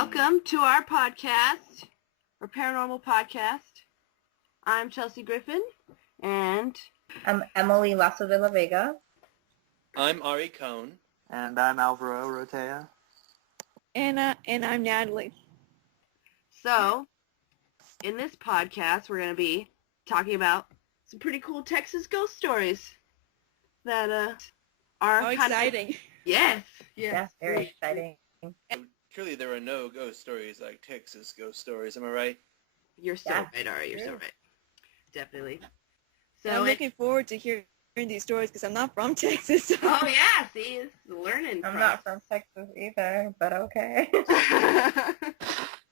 Welcome to our podcast, our paranormal podcast. I'm Chelsea Griffin, and I'm Emily LassodelaVega. I'm Cohn. And I'm Alvaro, Rotea. And I'm Natalie. So, in this podcast, we're going to be talking about some pretty cool Texas ghost stories that are exciting. Yes. Yeah, very exciting. Truly, there are no ghost stories like Texas ghost stories. Am I right? You're so right, Ari. You're so right. Definitely. So I'm looking forward to hearing these stories because I'm not from Texas. So. Oh yeah, see, it's learning. I'm not from Texas either, but okay.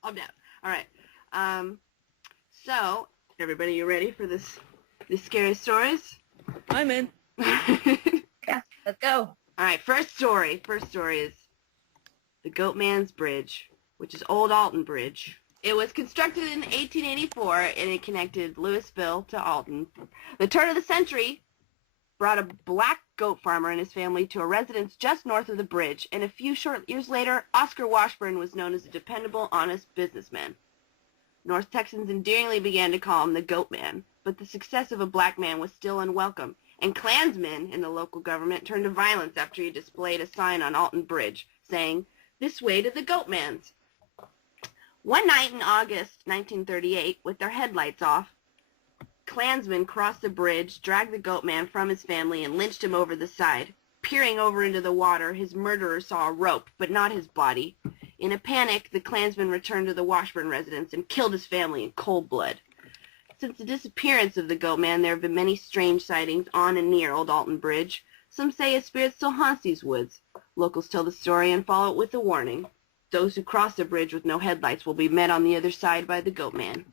I'm down. All right. So everybody, you ready for these scary stories? I'm in. Yeah, let's go. All right. First story is the Goatman's Bridge, which is Old Alton Bridge. It was constructed in 1884, and it connected Louisville to Alton. The turn of the century brought a black goat farmer and his family to a residence just north of the bridge, and a few short years later, Oscar Washburn was known as a dependable, honest businessman. North Texans endearingly began to call him the Goatman, but the success of a black man was still unwelcome, and Klansmen in the local government turned to violence after he displayed a sign on Alton Bridge saying, "This way to the Goatman's." One night in August 1938, with their headlights off, Klansmen crossed the bridge, dragged the Goatman from his family, and lynched him over the side. Peering over into the water, his murderer saw a rope, but not his body. In a panic, the Klansman returned to the Washburn residence and killed his family in cold blood. Since the disappearance of the Goatman, there have been many strange sightings on and near Old Alton Bridge. Some say a spirit still haunts these woods. Locals tell the story and follow it with a warning. Those who cross the bridge with no headlights will be met on the other side by the Goatman.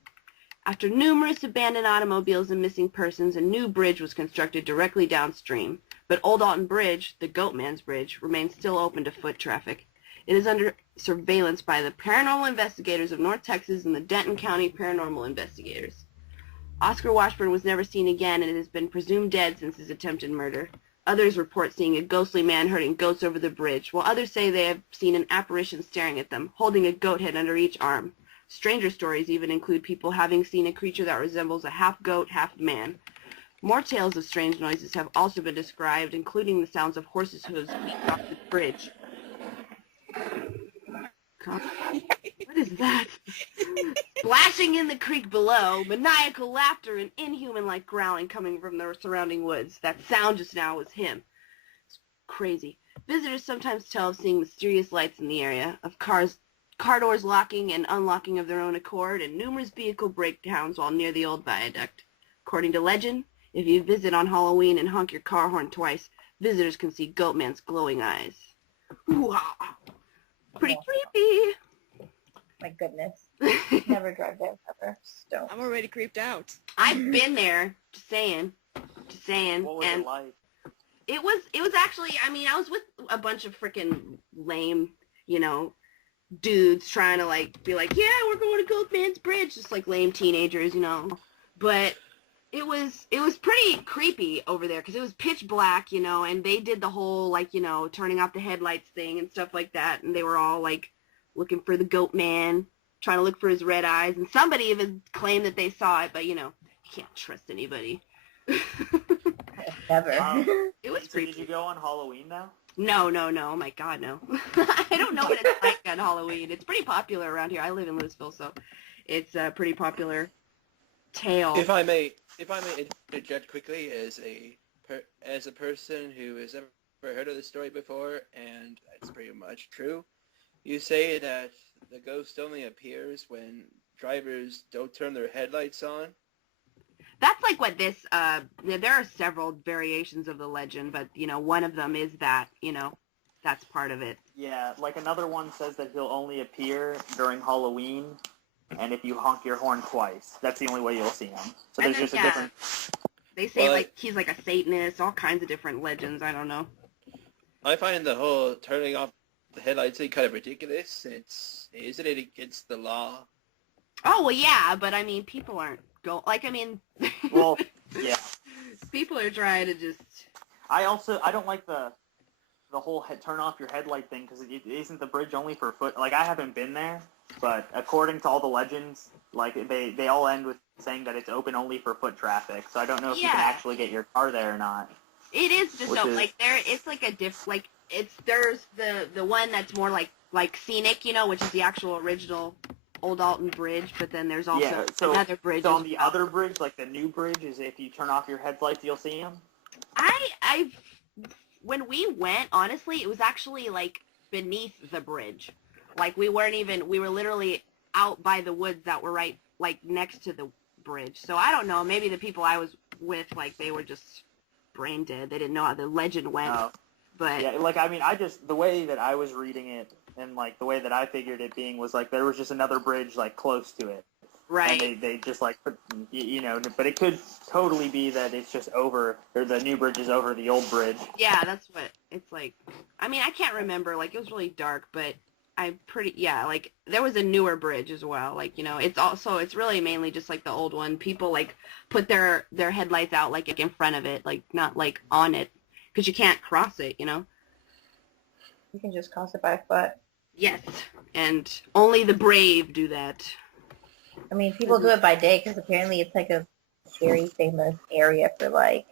After numerous abandoned automobiles and missing persons, a new bridge was constructed directly downstream. But Old Alton Bridge, the Goatman's Bridge, remains still open to foot traffic. It is under surveillance by the paranormal investigators of North Texas and the Denton County Paranormal Investigators. Oscar Washburn was never seen again and has been presumed dead since his attempted murder. Others report seeing a ghostly man herding goats over the bridge, while others say they have seen an apparition staring at them, holding a goat head under each arm. Stranger stories even include people having seen a creature that resembles a half-goat, half-man. More tales of strange noises have also been described, including the sounds of horses' hooves beating off the bridge. What is that? Splashing in the creek below, maniacal laughter and inhuman-like growling coming from the surrounding woods. That sound just now was him. It's crazy. Visitors sometimes tell of seeing mysterious lights in the area, of car doors locking and unlocking of their own accord, and numerous vehicle breakdowns while near the old viaduct. According to legend, if you visit on Halloween and honk your car horn twice, visitors can see Goatman's glowing eyes. Ooh-ah. Pretty creepy. My goodness. Never drive there ever. Don't. I'm already creeped out. I've been there. Just saying. What was it like? It was actually, I mean, I was with a bunch of freaking lame, dudes trying to be like, yeah, we're going to Goatman's Bridge, just like lame teenagers, But it was pretty creepy over there because it was pitch black, and they did the whole turning off the headlights thing and stuff like that, and they were all looking for the Goatman, trying to look for his red eyes, and somebody even claimed that they saw it, but you can't trust anybody. Never. It was So creepy. did you go on Halloween now? No. Oh my God, no. I don't know what it's like on Halloween. It's pretty popular around here. I live in Louisville, so it's a pretty popular tale. If I may interject quickly, as a person who has ever heard of this story before, and it's pretty much true. You say that the ghost only appears when drivers don't turn their headlights on. That's like what this, there are several variations of the legend, but, one of them is that, that's part of it. Yeah, another one says that he'll only appear during Halloween, and if you honk your horn twice, that's the only way you'll see him. So there's just a different... They say, he's like a Satanist, all kinds of different legends, I don't know. I find the whole turning off the headlights thing kind of ridiculous. Isn't it against the law? Oh, well, yeah, but, I mean, people aren't Well, yeah. People are trying to just... I don't like the the whole turn off your headlight thing, because isn't the bridge only for foot? Like, I haven't been there, but according to all the legends, like, they all end with saying that it's open only for foot traffic. So I don't know if you can actually get your car there or not. It is just like there. It's like a there's the one that's more like scenic, you know, which is the actual original Old Alton Bridge. But then there's also another bridge. So on the other bridge, like the new bridge, is if you turn off your headlights, you'll see them. When we went, honestly, it was actually like beneath the bridge. Like we were literally out by the woods that were right like next to the bridge. So I don't know. Maybe the people I was with, like, they were just brain dead. They didn't know how the legend went. Oh. But yeah, like, I mean, the way that I was reading it and like the way that I figured it being was like there was just another bridge like close to it. Right. And they just like put, you know, but it could totally be that it's just over, or the new bridge is over the old bridge. Yeah, that's what it's like. I mean, I can't remember. Like, it was really dark, but like, there was a newer bridge as well. Like, you know, it's really mainly just like the old one. People like put their headlights out like in front of it, like not like on it, because you can't cross it, you know. You can just cross it by foot. Yes, and only the brave do that. I mean, people do it by day because apparently it's like a very famous area for like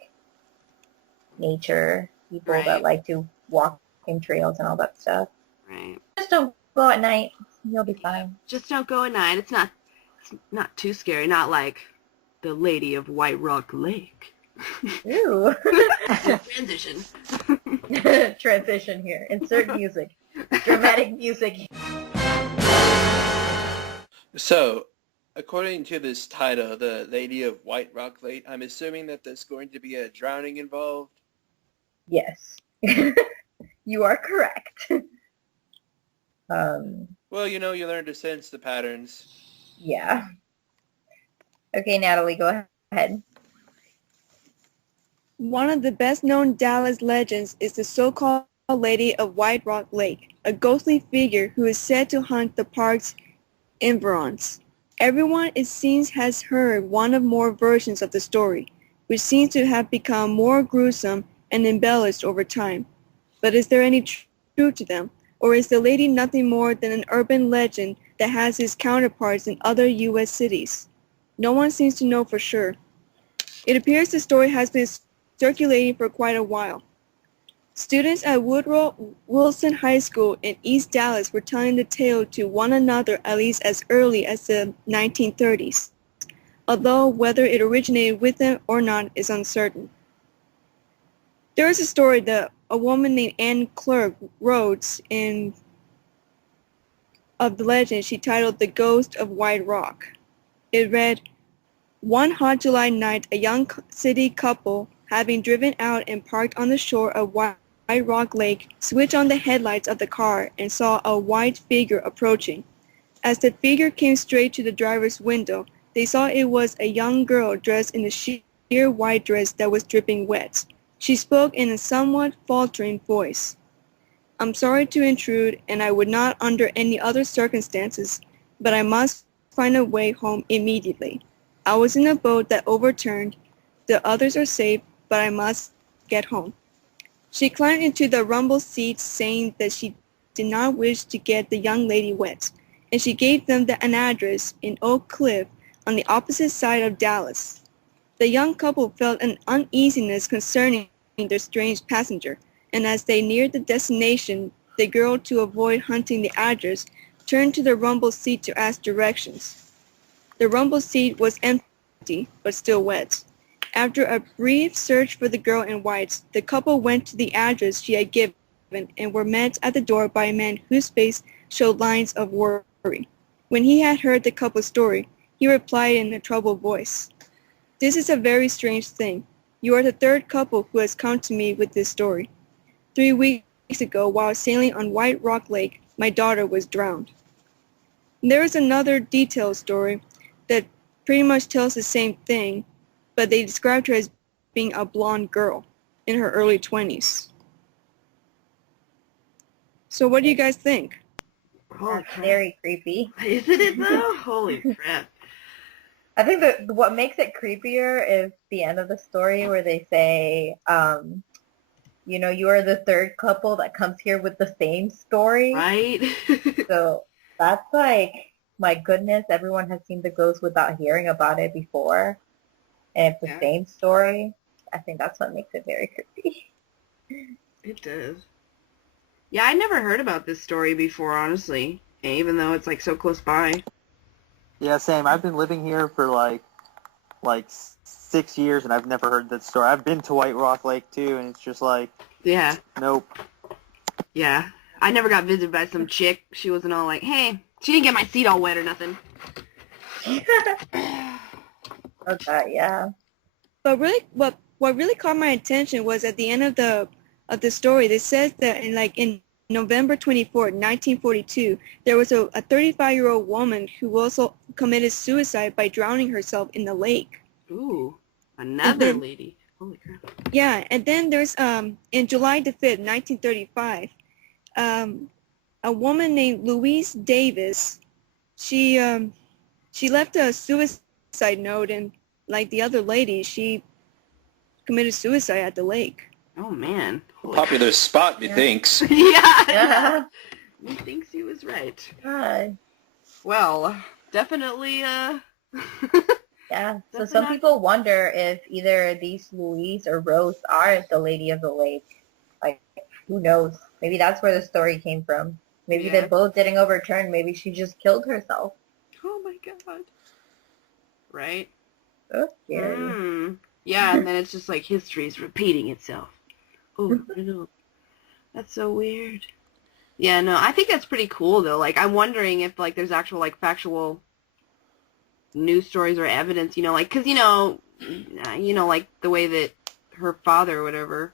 nature people that like to walk in trails and all that stuff. Right. Just don't go at night. You'll be fine. Just don't go at night. It's not too scary. Not like the Lady of White Rock Lake. Ooh. Transition. Transition here. Insert music. Dramatic music. So, according to this title, the Lady of White Rock Lake, I'm assuming that there's going to be a drowning involved? Yes. You are correct. Well, you know, you learn to sense the patterns. Yeah. Okay, Natalie, go ahead. One of the best-known Dallas legends is the so-called Lady of White Rock Lake, a ghostly figure who is said to haunt the park's environs. Everyone, it seems, has heard one or more versions of the story, which seems to have become more gruesome and embellished over time. But is there any truth to them? Or is the lady nothing more than an urban legend that has its counterparts in other U.S. cities? No one seems to know for sure. It appears the story has been circulating for quite a while. Students at Woodrow Wilson High School in East Dallas were telling the tale to one another at least as early as the 1930s, although whether it originated with them or not is uncertain. There is a story that a woman named Anne Clark wrote of the legend she titled The Ghost of White Rock. It read, "One hot July night, a young city couple, having driven out and parked on the shore of White Rock Lake, switched on the headlights of the car and saw a white figure approaching. As the figure came straight to the driver's window, they saw it was a young girl dressed in a sheer white dress that was dripping wet. She spoke in a somewhat faltering voice. 'I'm sorry to intrude, and I would not under any other circumstances, but I must find a way home immediately. I was in a boat that overturned. The others are safe, but I must get home.' She climbed into the rumble seat, saying that she did not wish to get the young lady wet, and she gave them an address in Oak Cliff on the opposite side of Dallas. The young couple felt an uneasiness concerning their strange passenger, and as they neared the destination, the girl, to avoid hunting the address, turned to the rumble seat to ask directions. The rumble seat was empty, but still wet. After a brief search for the girl in white, the couple went to the address she had given and were met at the door by a man whose face showed lines of worry. When he had heard the couple's story, he replied in a troubled voice, 'This is a very strange thing. You are the third couple who has come to me with this story. 3 weeks ago, while sailing on White Rock Lake, my daughter was drowned.' There is another detailed story that pretty much tells the same thing, but they described her as being a blonde girl in her early 20s. So what do you guys think? Holy That's crap. very creepy. Isn't it though? Holy crap. I think that what makes it creepier is the end of the story where they say you are the third couple that comes here with the same story. Right? So that's like, my goodness, everyone has seen the ghost without hearing about it before. And it's the Yeah. same story. I think that's what makes it very creepy. It does. Yeah, I never heard about this story before, honestly, even though it's like so close by. Yeah, same. I've been living here for like 6 years, and I've never heard that story. I've been to White Rock Lake too, and it's just like, Yeah. nope. Yeah. I never got visited by some chick. She wasn't all like, hey, she didn't get my seat all wet or nothing. Okay, yeah. But really, what really caught my attention was at the end of the story. It says that in November 24th, 1942, there was a 35-year-old woman who also committed suicide by drowning herself in the lake. Ooh, another lady. Holy crap. Yeah, and then there's in July the 5th, 1935, a woman named Louise Davis. She left a suicide note, and like the other lady, she committed suicide at the lake. Oh, man. Holy Popular spot, methinks. yeah. Yeah. He thinks he was right. God. Well, definitely, Yeah. So That's some not- people wonder if either these Louise or Rose are the Lady of the Lake. Like, who knows? Maybe that's where the story came from. Maybe Yeah. they both didn't overturn. Maybe she just killed herself. Oh, my God. Right? So scary. Mm. Yeah, and then it's just like history's repeating itself. Oh, no. That's so weird. Yeah, no, I think that's pretty cool, though. Like, I'm wondering if, like, there's actual, like, factual news stories or evidence, like, because, like, the way that her father or whatever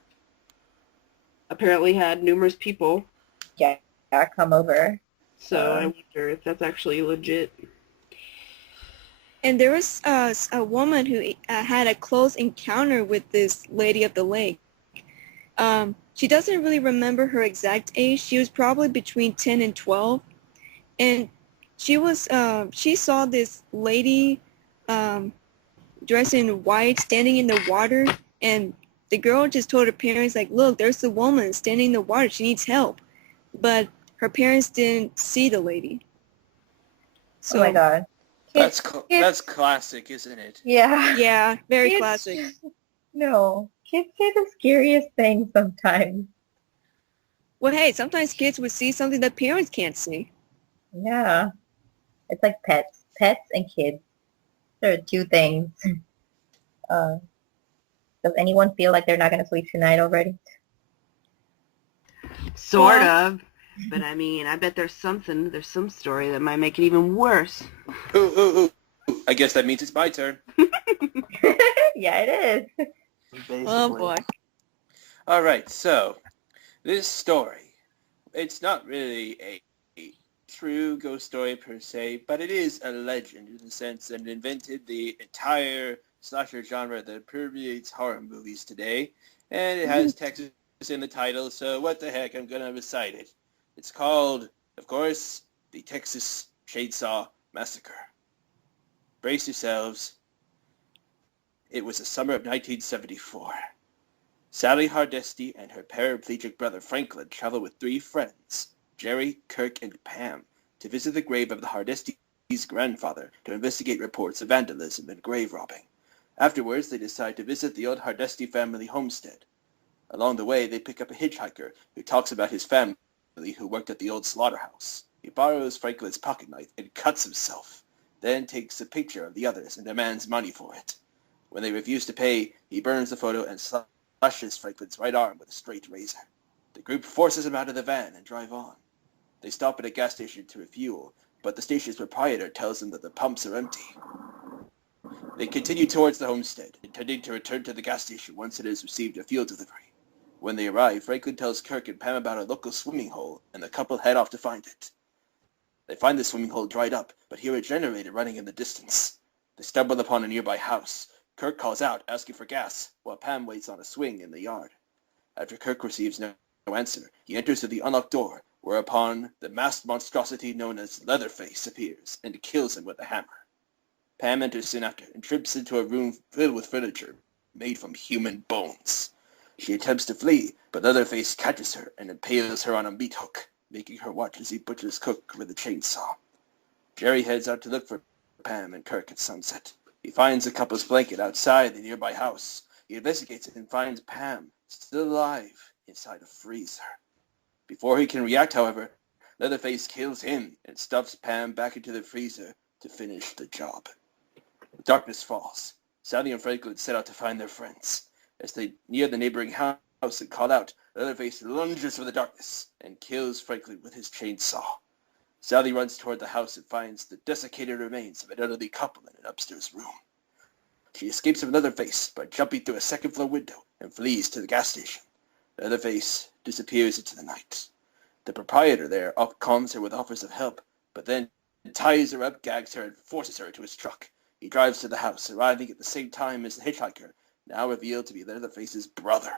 apparently had numerous people. Yeah, come over. So I wonder if that's actually legit. And there was a woman who had a close encounter with this Lady of the Lake. She doesn't really remember her exact age. She was probably between 10 and 12. And she saw this lady dressed in white standing in the water. And the girl just told her parents, like, look, there's a woman standing in the water. She needs help. But her parents didn't see the lady. So, oh my God. That's classic, isn't it? Yeah. Yeah, very Kids- classic. No. Kids say the scariest things sometimes. Well, hey, sometimes kids would see something that parents can't see. Yeah. It's like pets. Pets and kids. There are two things. Does anyone feel like they're not going to sleep tonight already? Sort of. But, I mean, I bet there's some story that might make it even worse. Ooh. I guess that means it's my turn. Yeah, it is. Basically. Oh, boy. All right, so this story, it's not really a true ghost story per se, but it is a legend in the sense that it invented the entire slasher genre that permeates horror movies today, and it has Texas in the title, so what the heck, I'm going to recite it. It's called, of course, the Texas Chainsaw Massacre. Brace yourselves. It was the summer of 1974. Sally Hardesty and her paraplegic brother Franklin traveled with 3 friends, Jerry, Kirk, and Pam, to visit the grave of the Hardesty's grandfather to investigate reports of vandalism and grave robbing. Afterwards, they decide to visit the old Hardesty family homestead. Along the way, they pick up a hitchhiker who talks about his family who worked at the old slaughterhouse. He borrows Franklin's pocket knife and cuts himself, then takes a picture of the others and demands money for it. When they refuse to pay, he burns the photo and slashes Franklin's right arm with a straight razor. The group forces him out of the van and drive on. They stop at a gas station to refuel, but the station's proprietor tells them that the pumps are empty. They continue towards the homestead, intending to return to the gas station once it has received a fuel delivery. When they arrive, Franklin tells Kirk and Pam about a local swimming hole, and the couple head off to find it. They find the swimming hole dried up, but hear a generator running in the distance. They stumble upon a nearby house. Kirk calls out, asking for gas, while Pam waits on a swing in the yard. After Kirk receives no answer, he enters through the unlocked door, whereupon the masked monstrosity known as Leatherface appears and kills him with a hammer. Pam enters soon after and trips into a room filled with furniture made from human bones. She attempts to flee, but Leatherface catches her and impales her on a meat hook, making her watch as he butchers Cook with a chainsaw. Jerry heads out to look for Pam and Kirk at sunset. He finds the couple's blanket outside the nearby house. He investigates it and finds Pam still alive inside a freezer. Before he can react, however, Leatherface kills him and stuffs Pam back into the freezer to finish the job. The darkness falls. Sally and Franklin set out to find their friends. As they near the neighboring house and call out, Leatherface lunges for the darkness and kills Franklin with his chainsaw. Sally runs toward the house and finds the desiccated remains of an elderly couple in an upstairs room. She escapes from Leatherface by jumping through a second-floor window and flees to the gas station. Leatherface disappears into the night. The proprietor there calms her with offers of help, but then ties her up, gags her, and forces her into his truck. He drives to the house, arriving at the same time as the hitchhiker, now revealed to be Leatherface's brother.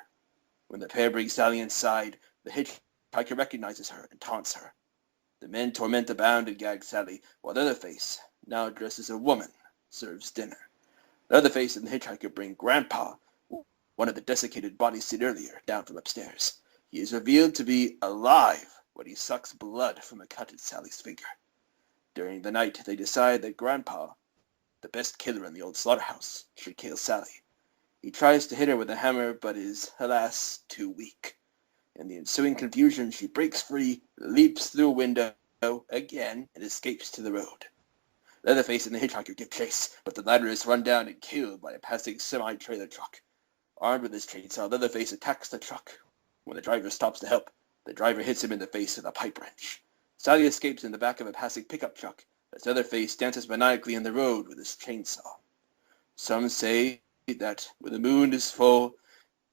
When the pair brings Sally inside, the hitchhiker recognizes her and taunts her. The men torment the bound and gag Sally, while Leatherface, now dressed as a woman, serves dinner. Leatherface and the hitchhiker bring Grandpa, one of the desiccated bodies seen earlier, down from upstairs. He is revealed to be alive when he sucks blood from a cut in Sally's finger. During the night, they decide that Grandpa, the best killer in the old slaughterhouse, should kill Sally. He tries to hit her with a hammer, but is, alas, too weak. In the ensuing confusion, she breaks free, leaps through a window again, and escapes to the road. Leatherface and the hitchhiker give chase, but the latter is run down and killed by a passing semi-trailer truck. Armed with his chainsaw, Leatherface attacks the truck. When the driver stops to help, the driver hits him in the face with a pipe wrench. Sally escapes in the back of a passing pickup truck, as Leatherface dances maniacally in the road with his chainsaw. Some say that when the moon is full,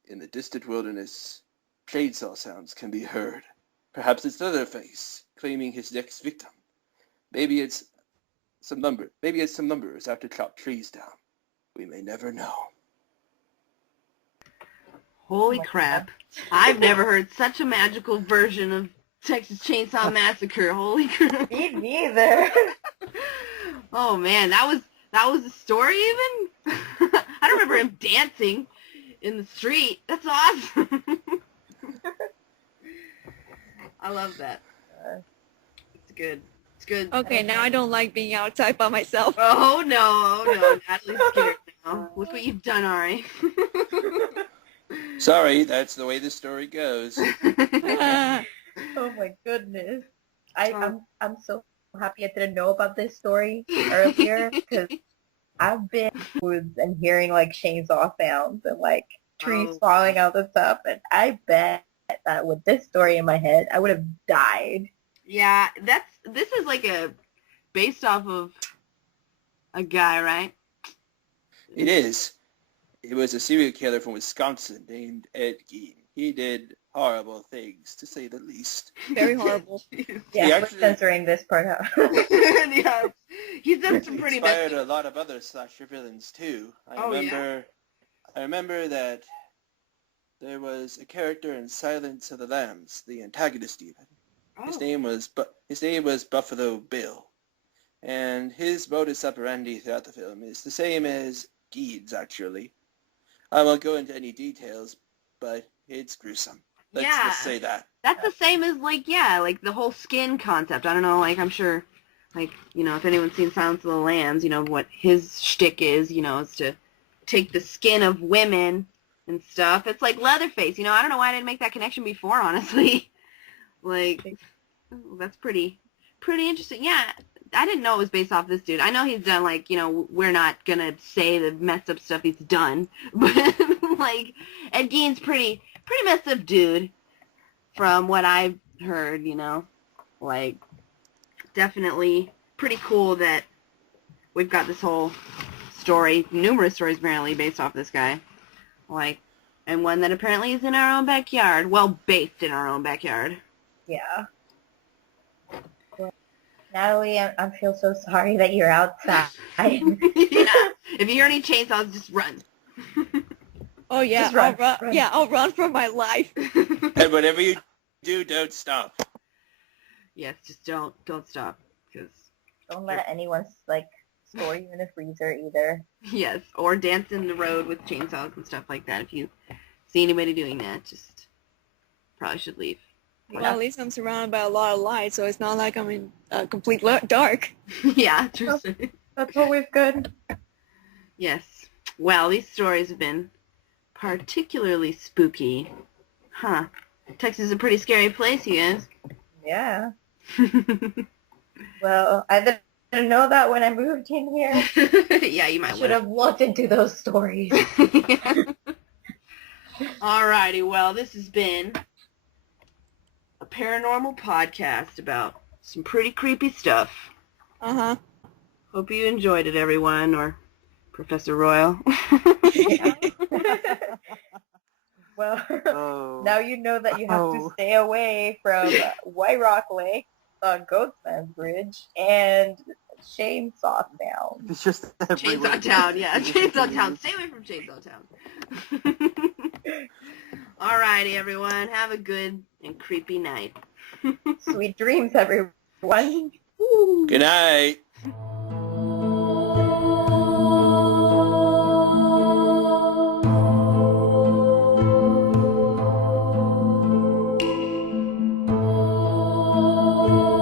in the distant wilderness, chainsaw sounds can be heard. Perhaps it's Leatherface, claiming his next victim. Maybe it's some lumberers out to chop trees down. We may never know. Holy crap. I've never heard such a magical version of Texas Chainsaw Massacre. Holy crap. Me neither. Oh man, that was the story even? I don't remember him dancing in the street. That's awesome. I love that. It's good. It's good. Okay, now I don't like being outside by myself. Oh no. Natalie's scared now. Look what you've done, Ari. Sorry, that's the way the story goes. Oh my goodness. I'm so happy I didn't know about this story earlier because I've been in the woods and hearing like chainsaw sounds and like trees falling out the top, and I bet that with this story in my head I would have died. Yeah, this is like based off of a guy, right? It is. It was a serial killer from Wisconsin named Ed Gein. He did horrible things, to say the least. Very horrible. Yeah, we're censoring this part out. Yeah, he's done some pretty inspired a lot of other slasher villains too. Yeah? I remember that there was a character in Silence of the Lambs, the antagonist even. Oh. His name was Buffalo Bill, and his modus operandi throughout the film is the same as Gein's, actually. I won't go into any details, but it's gruesome. Let's just say that. That's the same as, like the whole skin concept. I don't know, like, I'm sure, like, if anyone's seen Silence of the Lambs, what his shtick is, is to take the skin of women and stuff. It's like Leatherface, I don't know why I didn't make that connection before, honestly. Like, that's pretty interesting. Yeah, I didn't know it was based off this dude. I know he's done, like, we're not going to say the messed up stuff he's done, but, like, Ed Gein's pretty messed up dude from what I've heard, like, definitely pretty cool that we've got this whole story, numerous stories apparently based off this guy, like, and one that apparently is in our own backyard, well, based in our own backyard. Yeah. Natalie, I feel so sorry that you're outside. Yeah. If you hear any chainsaws, just run. Oh yeah, Just run, I'll run. run. Yeah, I'll run for my life. And whatever you do, don't stop. Yes, just don't stop, because Don't let anyone store you in the freezer either. yes, or dance in the road with chainsaws and stuff like that if you see anybody doing that, just probably should leave. Well, at least I'm surrounded by a lot of light, so it's not like I'm in complete dark. Yeah, true. That's always good. Yes. Well, these stories have been particularly spooky. Huh. Texas is a pretty scary place, you guys. Yeah. Well, I didn't know that when I moved in here. Yeah, you might Should have looked into those stories. Alrighty, well, this has been a paranormal podcast about some pretty creepy stuff. Uh-huh. Hope you enjoyed it, everyone, or Professor Royal. Well, Oh. now you know that you have to stay away from White Rock Lake, Goatman Bridge, and Chainsaw Town. It's just everywhere. Chainsaw Town, yeah. Chainsaw Town. Stay away from Chainsaw Town. Alrighty, everyone. Have a good and creepy night. Sweet dreams, everyone. Good night. Bye.